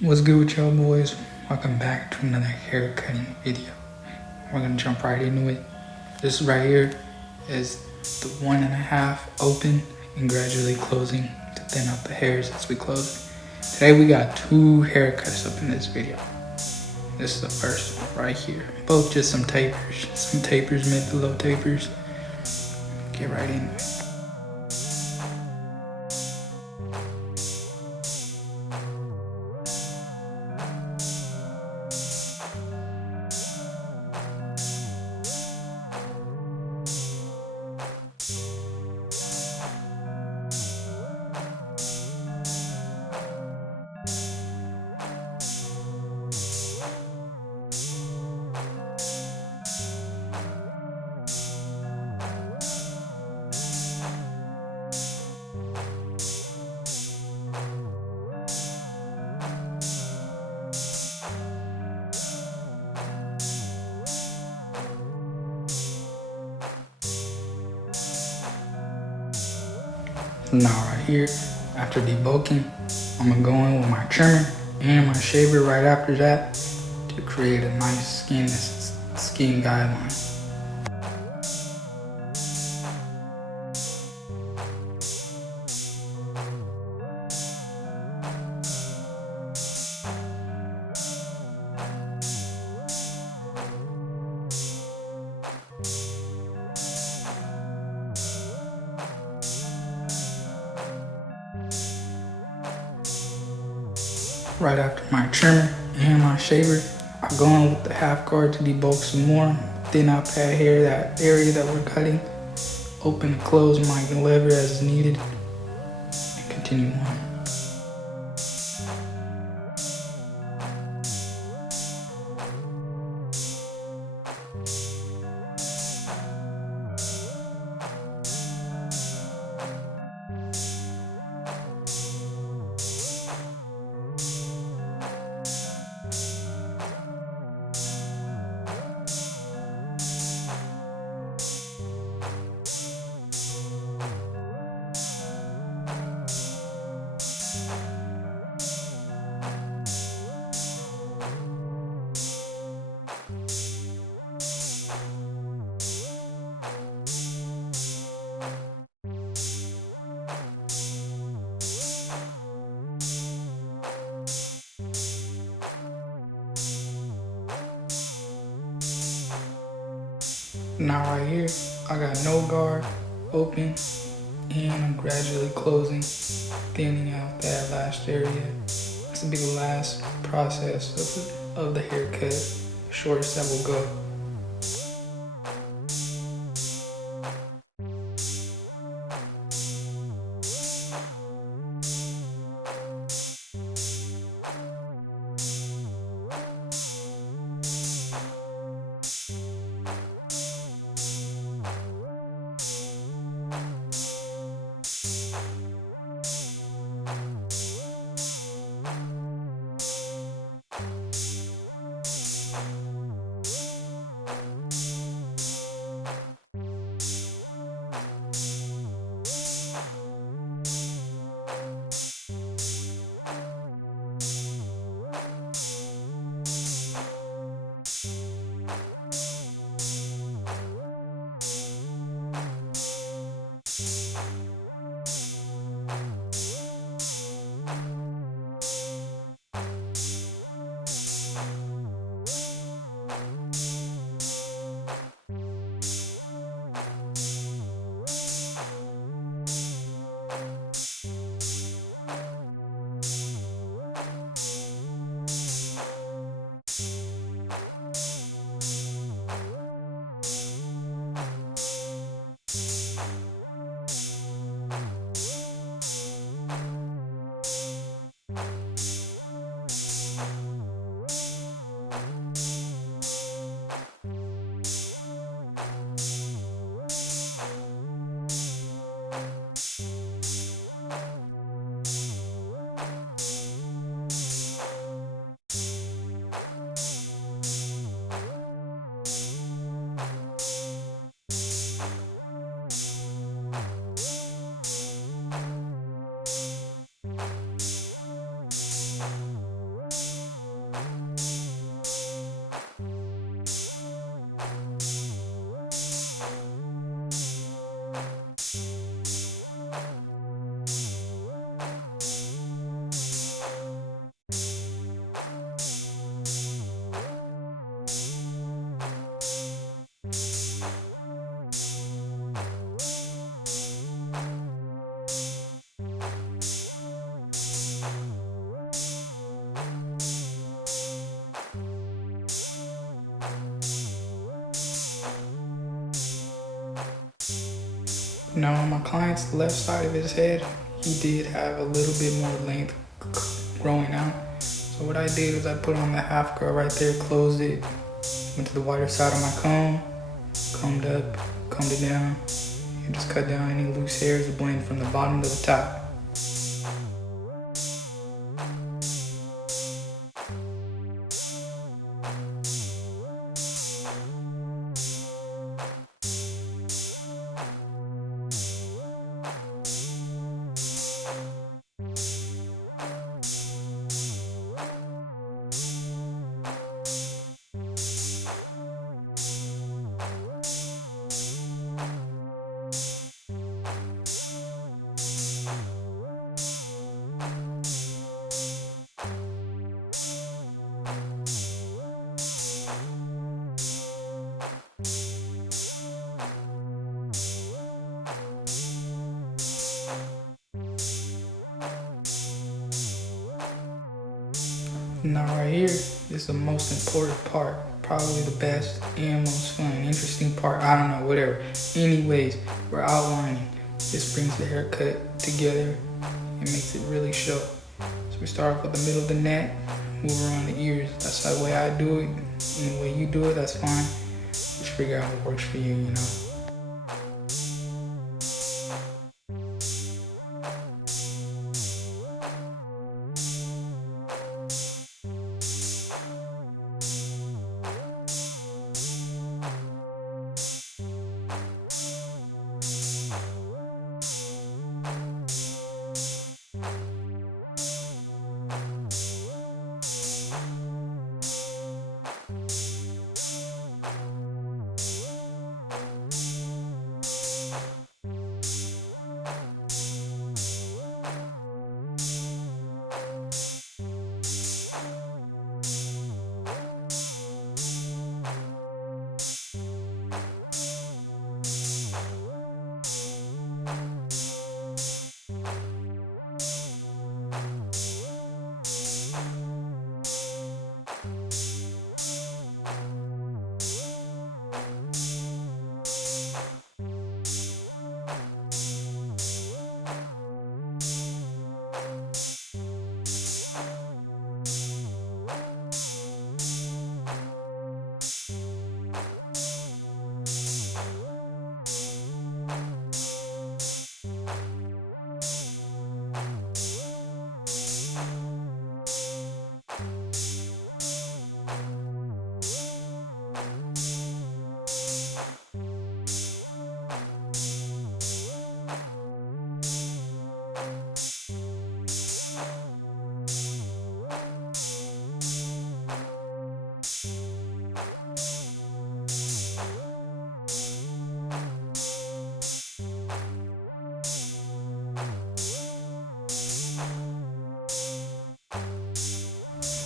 What's good with y'all boys? Welcome back to another hair cutting video. We're gonna jump right into it. This right here is the 1.5 open and gradually closing to thin out the hairs as we close it. Today we got 2 haircuts up in this video. This is the first one right here. Both just some tapers, mid to low tapers. Get right into it. Now right here, after debulking, I'm gonna go in with my trimmer and my shaver right after that to create a nice skin guideline. Right after my trimmer and my shaver, I go in with the half guard to debulk some more, thin out that hair, that area that we're cutting, open and close my lever as needed, and continue on. Now right here, I got no guard, open, and I'm gradually closing, thinning out that last area. This will be the last process of the haircut, the shortest that will go. Now on my client's left side of his head, he did have a little bit more length growing out. So what I did is I put on the half curl right there, closed it, went to the wider side of my comb, combed up, combed it down, and just cut down any loose hairs to blend from the bottom to the top. Now right here is the most important part, probably the best and most fun, interesting part, I don't know, whatever. Anyways, we're outlining. This brings the haircut together and makes it really show. So we start off with the middle of the neck, move around the ears. That's the way I do it. Any way you do it, that's fine. Just figure out what works for you, you know.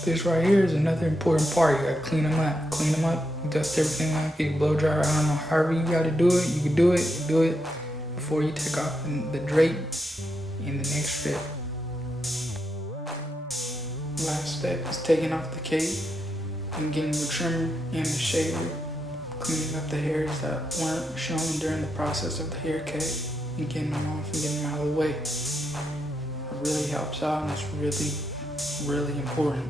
This right here is another important part. You gotta clean them up. Clean them up, dust everything off, get a blow dryer. I don't know, however you gotta do it, you can do it before you take off the drape in the next strip. Last step is taking off the cape and getting the trimmer and the shaver, cleaning up the hairs that weren't shown during the process of the haircut and getting them off and getting them out of the way. It really helps out and it's really important.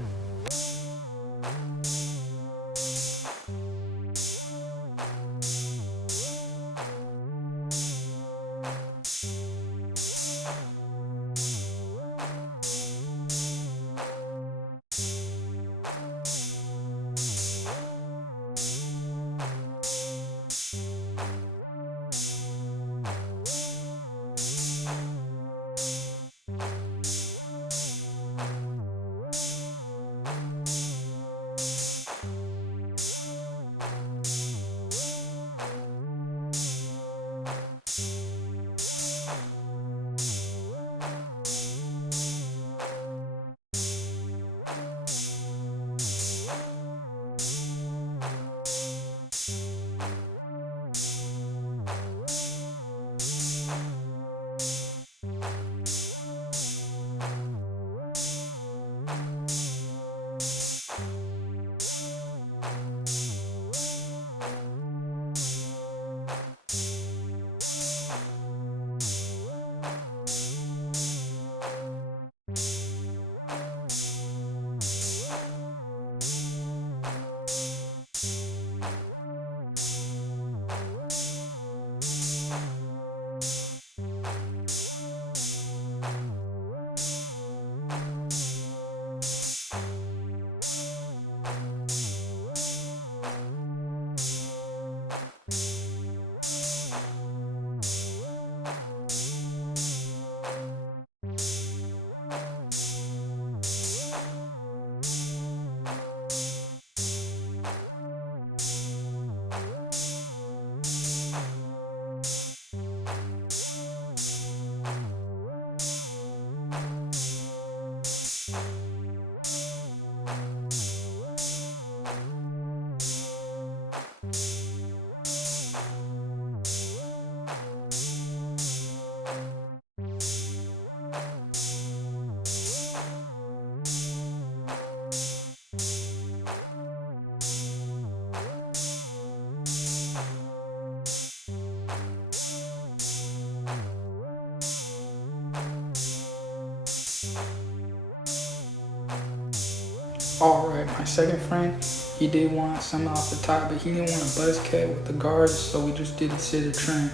Alright, my second friend, he did want something off the top, but he didn't want a buzz cut with the guards, so we just did a scissor trim.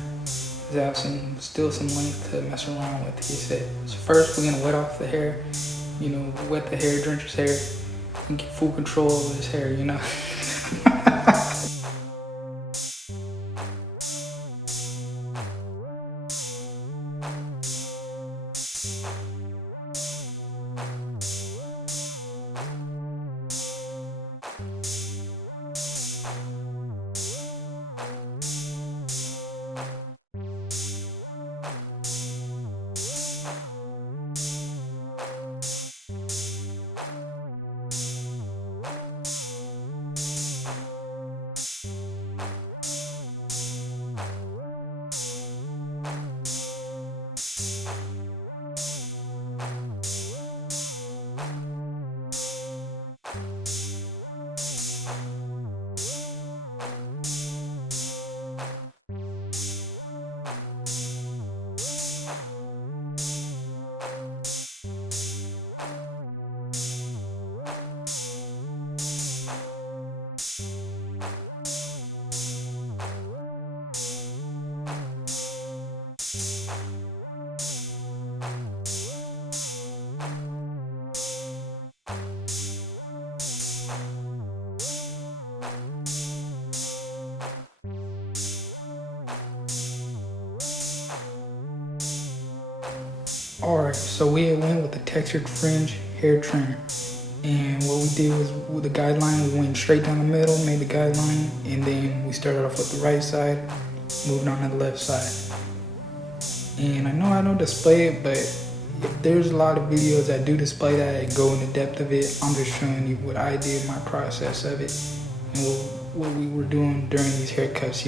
We have still some length to mess around with, he said. So first we're gonna wet off the hair, wet the hair, drench his hair, and get full control of his hair, Alright, so we went with the textured fringe hair trim. And what we did was, with the guideline, we went straight down the middle, made the guideline, and then we started off with the right side, moved on to the left side. And I know I don't display it, but if there's a lot of videos that do display that and go into depth of it, I'm just showing you what I did, my process of it, and what we were doing during these haircuts,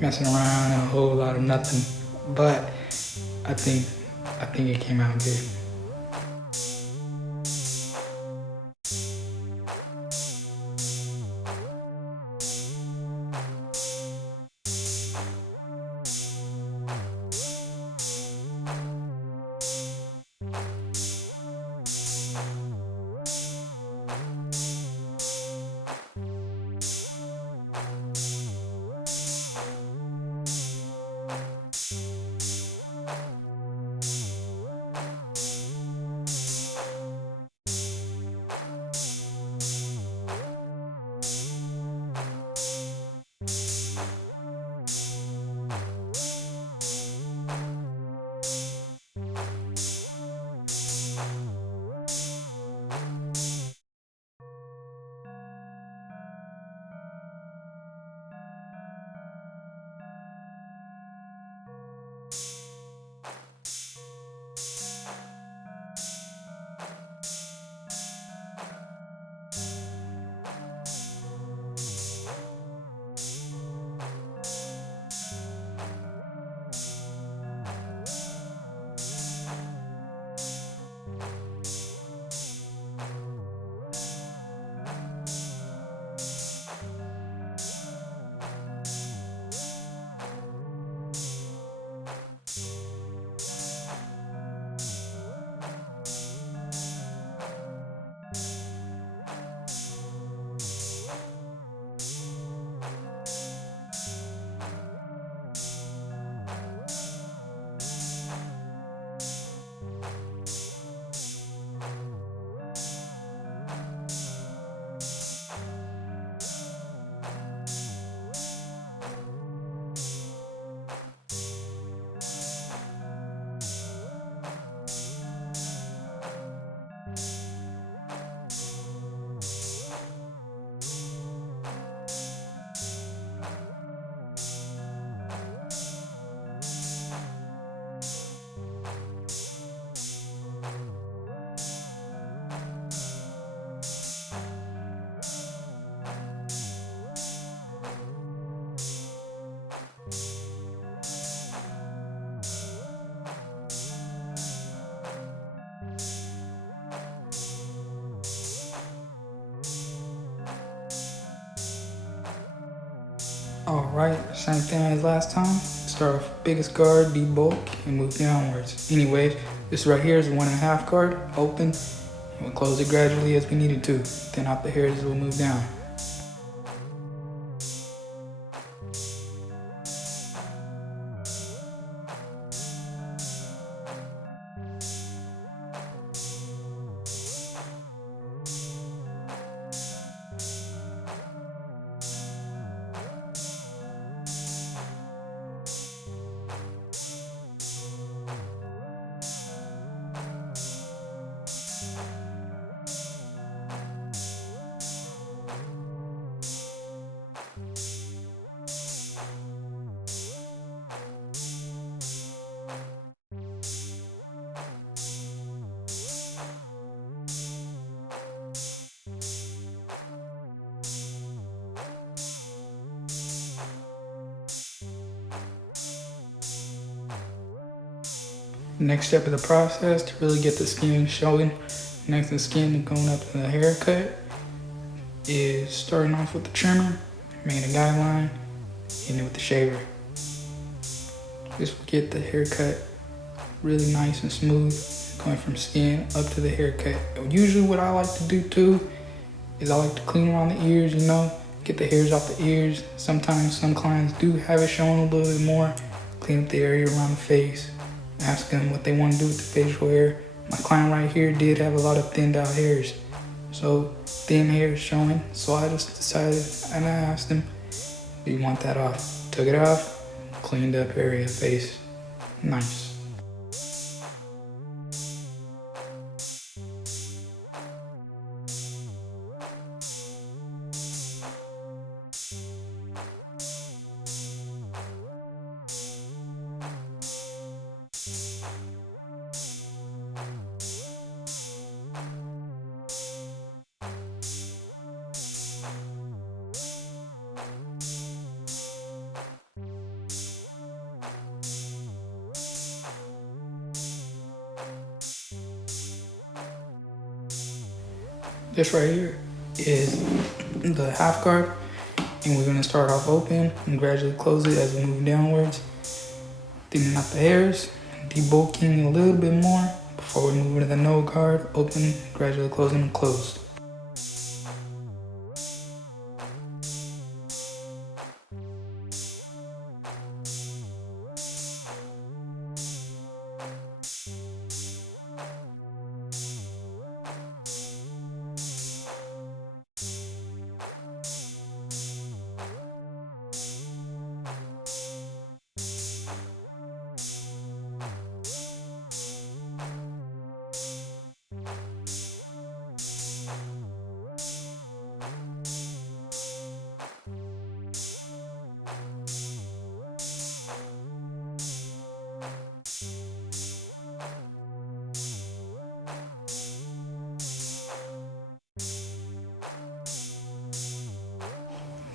messing around and a whole lot of nothing. But I think it came out good. Alright, same thing as last time. Start off biggest guard, debulk, and move downwards. Anyways, this right here is 1.5 guard, open, We'll close it gradually as we needed to. Thin out the hairs as we'll move down. Next step of the process to really get the skin showing next to the skin and going up to the haircut is starting off with the trimmer, making a guideline, hitting it with the shaver. This will get the haircut really nice and smooth, going from skin up to the haircut. Usually what I like to do too is I like to clean around the ears, get the hairs off the ears. Sometimes some clients do have it showing a little bit more. Clean up the area around the face. Ask them what they want to do with the facial hair. My client right here did have a lot of thinned out hairs. So thin hair is showing. So I just decided, and I asked him, do you want that off? Took it off, cleaned up area, face. Nice. This right here is the half guard, and we're gonna start off open and gradually close it as we move downwards, thinning out the hairs, debulking a little bit more before we move into the no guard, open, gradually closing and closed.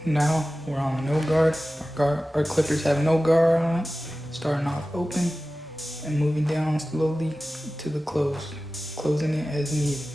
Now we're on no guard. Our clippers have no guard on it. Starting off open and moving down slowly to the close, closing it as needed.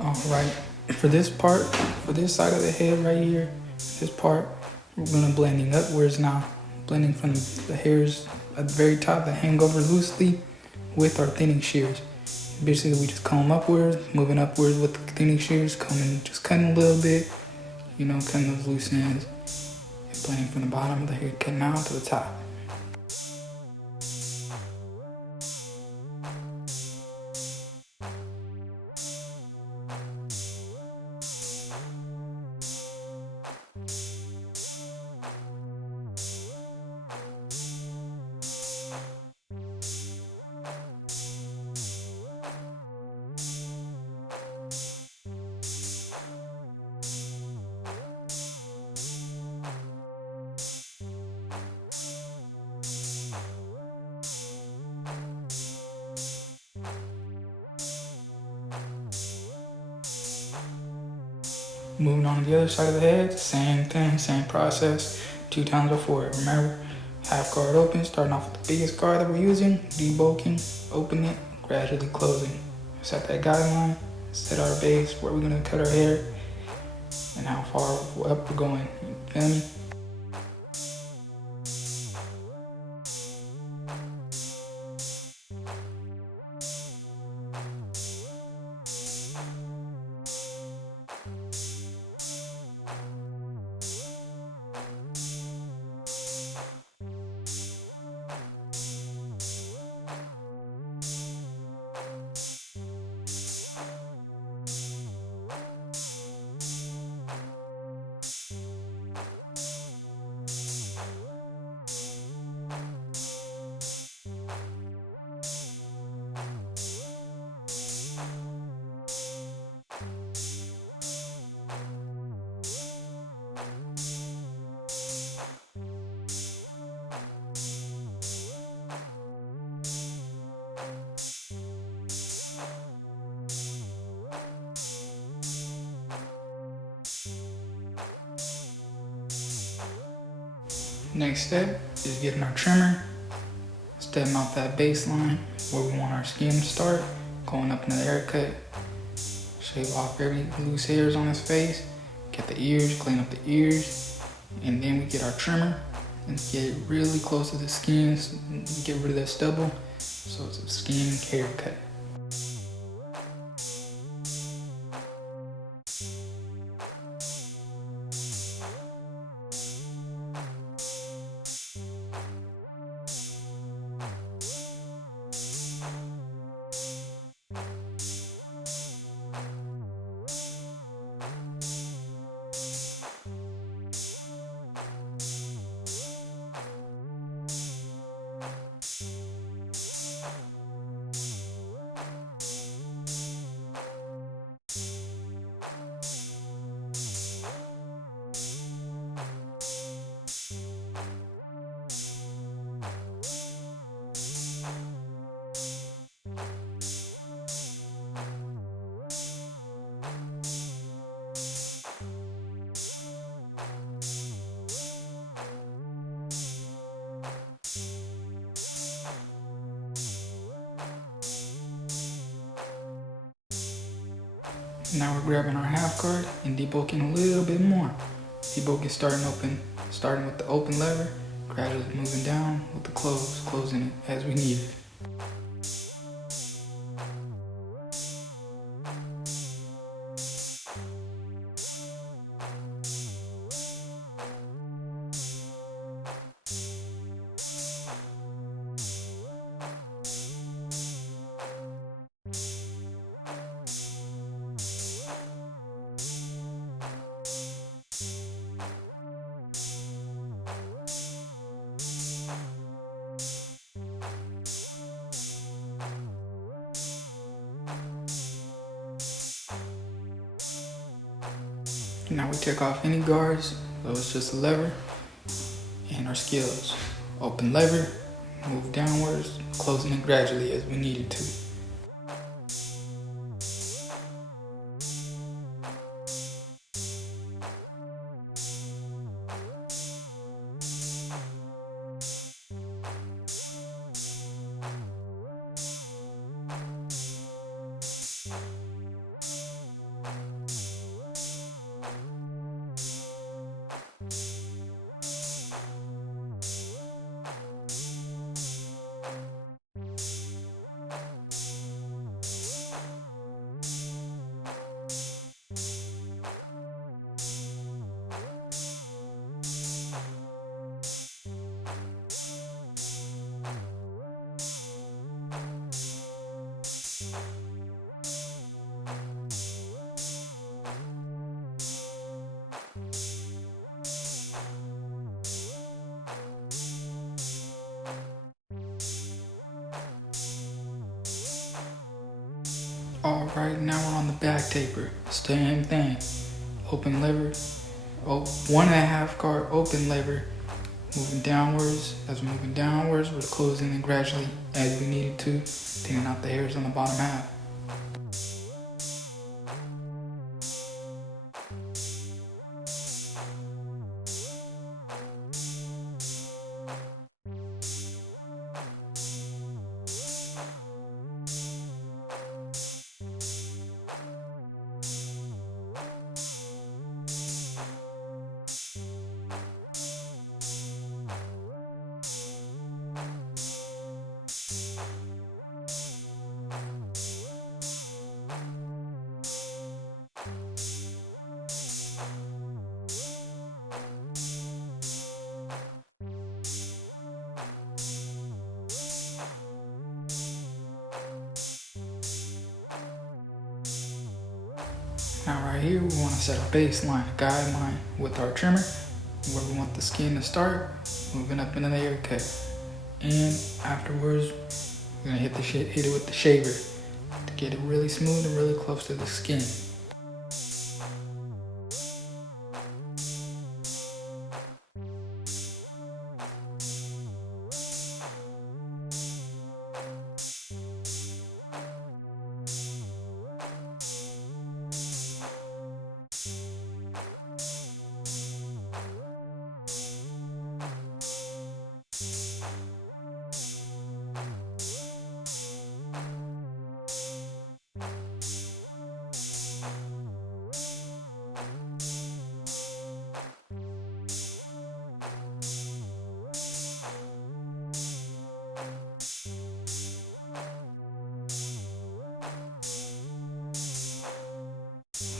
All right, for this part, for this side of the head right here, this part, we're gonna blending upwards now, blending from the hairs at the very top that hang over loosely with our thinning shears. Basically, we just comb upwards, moving upwards with the thinning shears, just cutting a little bit, cutting those loose ends, and blending from the bottom of the hair cut now to the top. Moving on to the other side of the head, same thing, same process, 2 times before it. Remember, half guard open, starting off with the biggest guard that we're using, debulking, open it, gradually closing. Set that guideline, set our base, where we're gonna cut our hair, and how far up we're going, you feel me? Next step is getting our trimmer, stepping off that baseline where we want our skin to start, going up into the haircut, shave off every loose hairs on his face, get the ears, clean up the ears, and then we get our trimmer and get really close to the skin, get rid of that stubble, so it's a skin haircut. Now we're grabbing our half guard and debulking a little bit more. Debulking starting with the open lever, gradually moving down with the closing it as we need it. Now we take off any guards, so it's just a lever, and our skills. Open lever, move downwards, closing it gradually as we need it to. Alright, now we're on the back taper. Same thing. Open lever, 1.5 guard open lever, moving downwards. As we're moving downwards, we're closing it gradually as we needed to, taking out the hairs on the bottom half. Now right here, we want to set a baseline, a guideline with our trimmer, where we want the skin to start, moving up into the haircut. And afterwards, we're gonna hit it with the shaver to get it really smooth and really close to the skin.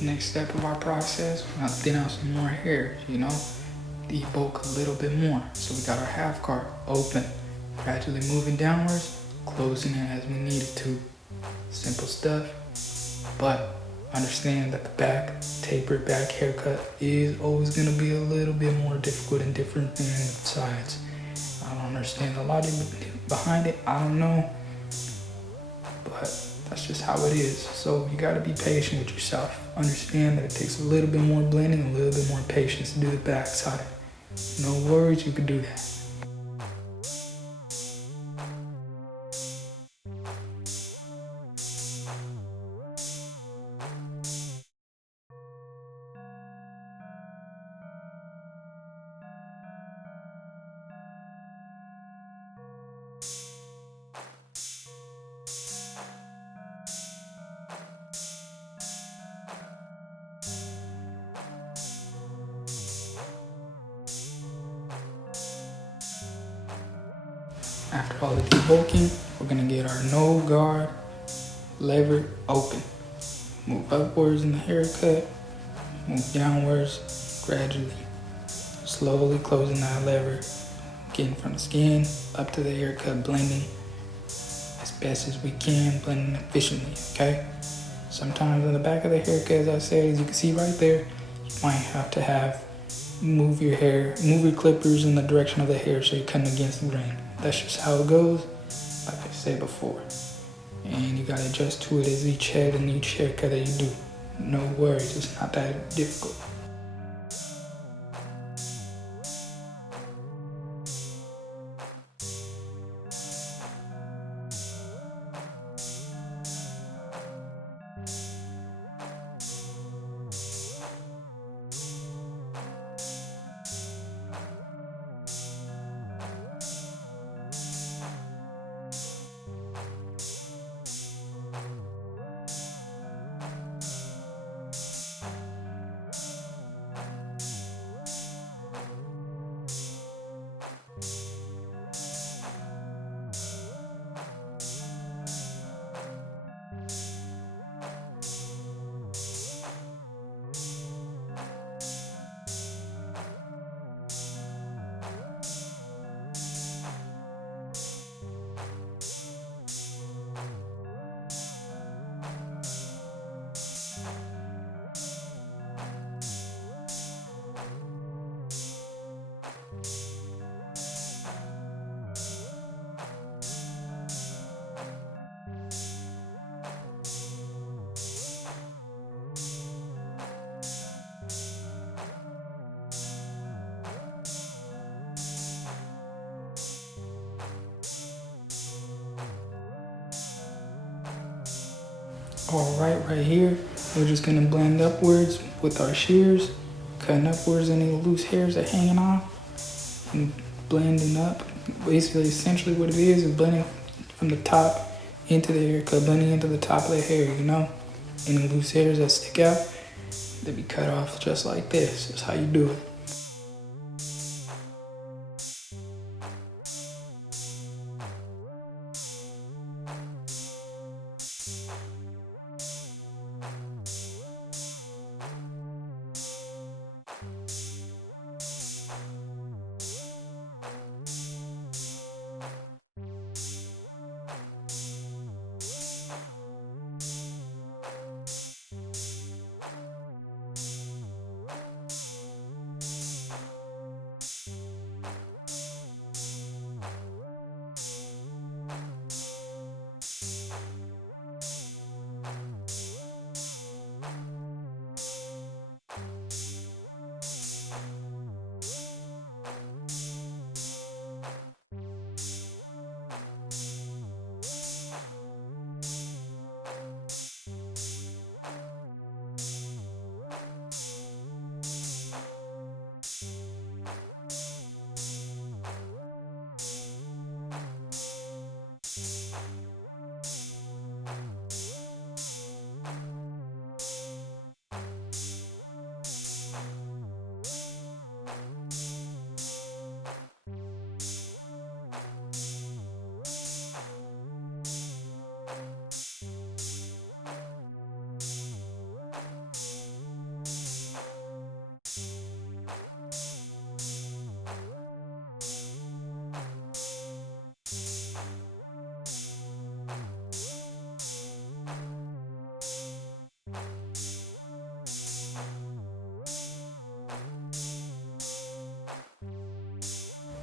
Next step of our process, we're gonna thin out some more hairs, debulk a little bit more. So we got our half guard open, gradually moving downwards, closing it as we need it to. Simple stuff, but understand that the back, tapered back haircut is always gonna be a little bit more difficult and different than the sides. I don't understand the logic behind it, I don't know, but that's just how it is. So you gotta be patient with yourself. Understand that it takes a little bit more blending, a little bit more patience to do the back side. No worries, you can do that. After all the debulking, we're gonna get our no guard lever open. Move upwards in the haircut, move downwards gradually, slowly closing that lever, getting from the skin up to the haircut, blending as best as we can, blending efficiently, okay? Sometimes in the back of the haircut, as I said, as you can see right there, you might have to move your clippers in the direction of the hair so you're cutting against the grain. That's just how it goes, like I said before. And you gotta adjust to it as each head and each haircut that you do. No worries, it's not that difficult. All right here, we're just gonna blend upwards with our shears, cutting upwards any loose hairs that are hanging off, and blending up. Basically, essentially what it is blending from the top into the haircut, blending into the top of the hair, Any loose hairs that stick out, they be cut off just like this. That's how you do it.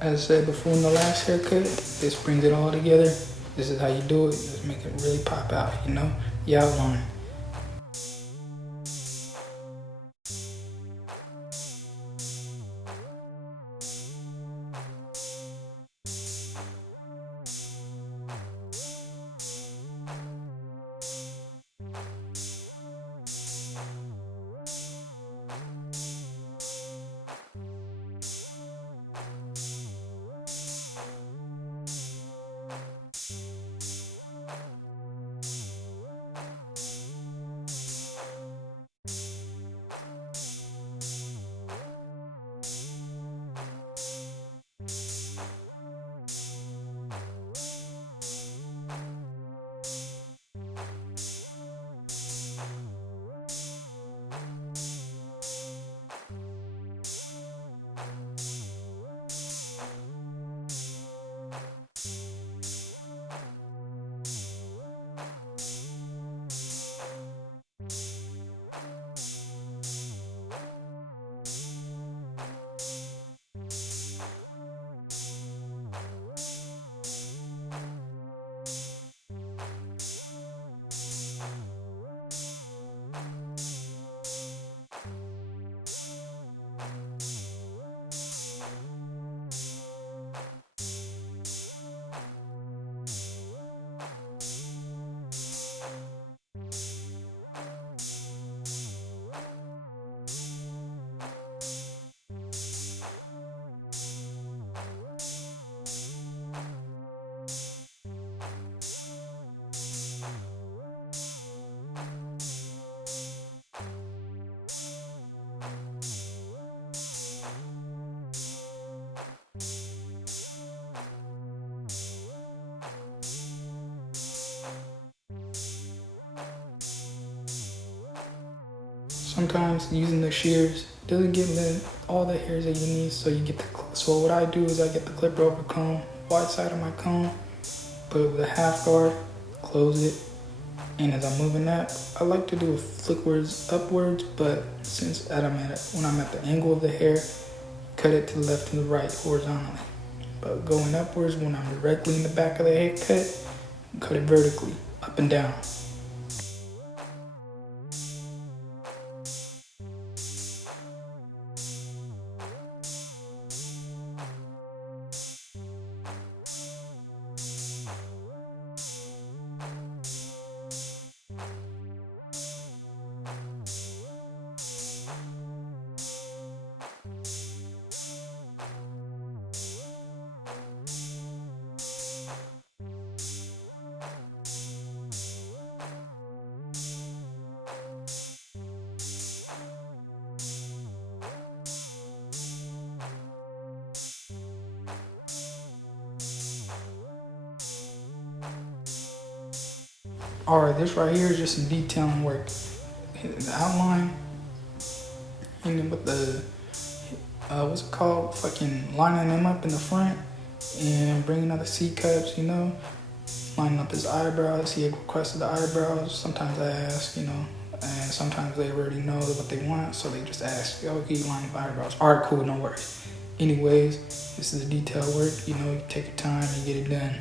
As I said before in the last haircut, this brings it all together. This is how you do it. Just make it really pop out, you know? You outline. Sometimes using the shears doesn't get all the hairs that you need, so you get the. So what I do is I get the clipper over comb, wide side of my comb, put it with a half guard, close it, and as I'm moving that, I like to do a flickwards upwards, but since when I'm at the angle of the hair, cut it to the left and the right horizontally. But going upwards when I'm directly in the back of the head cut it vertically, up and down. Alright, this right here is just some detailing work. The outline, and then with the, what's it called? Fucking lining them up in the front and bringing out the C-cups, you know? Lining up his eyebrows. He had requested the eyebrows. Sometimes I ask, you know, and sometimes they already know what they want, so they just ask, yo, can you line up eyebrows? Alright, cool, no worries. Anyways, this is the detail work, you know, you take your time and get it done.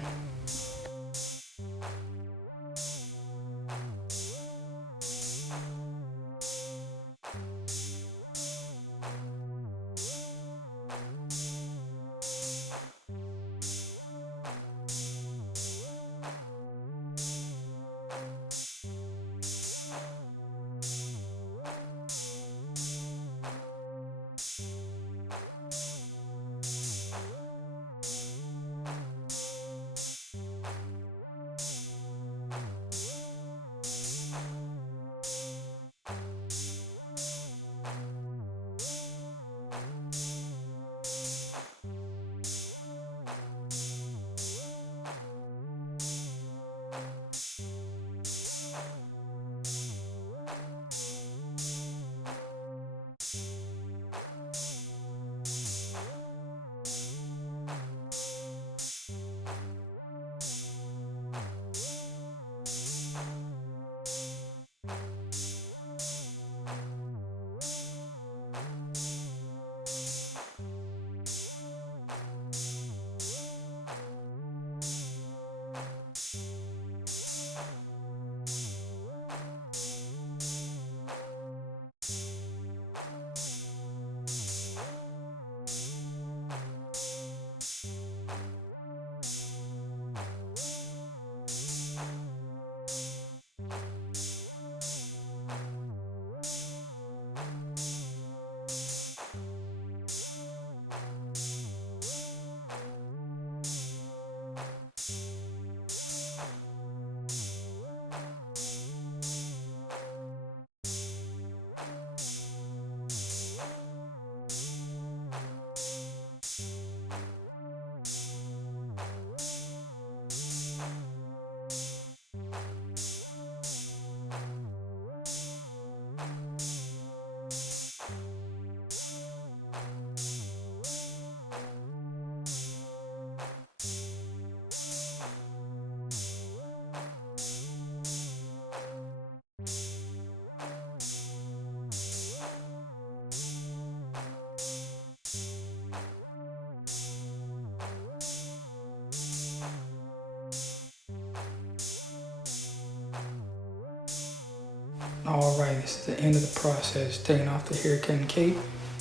Alright, this is the end of the process. Taking off the haircut cape,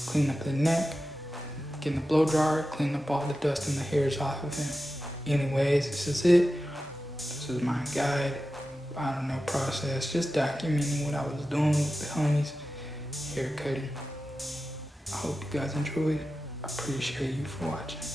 cleaning up the neck, getting the blow dryer, cleaning up all the dust and the hairs off of him. Anyways, this is it. This is my guide, process. Just documenting what I was doing with the homies, haircutting. I hope you guys enjoyed. I appreciate you for watching.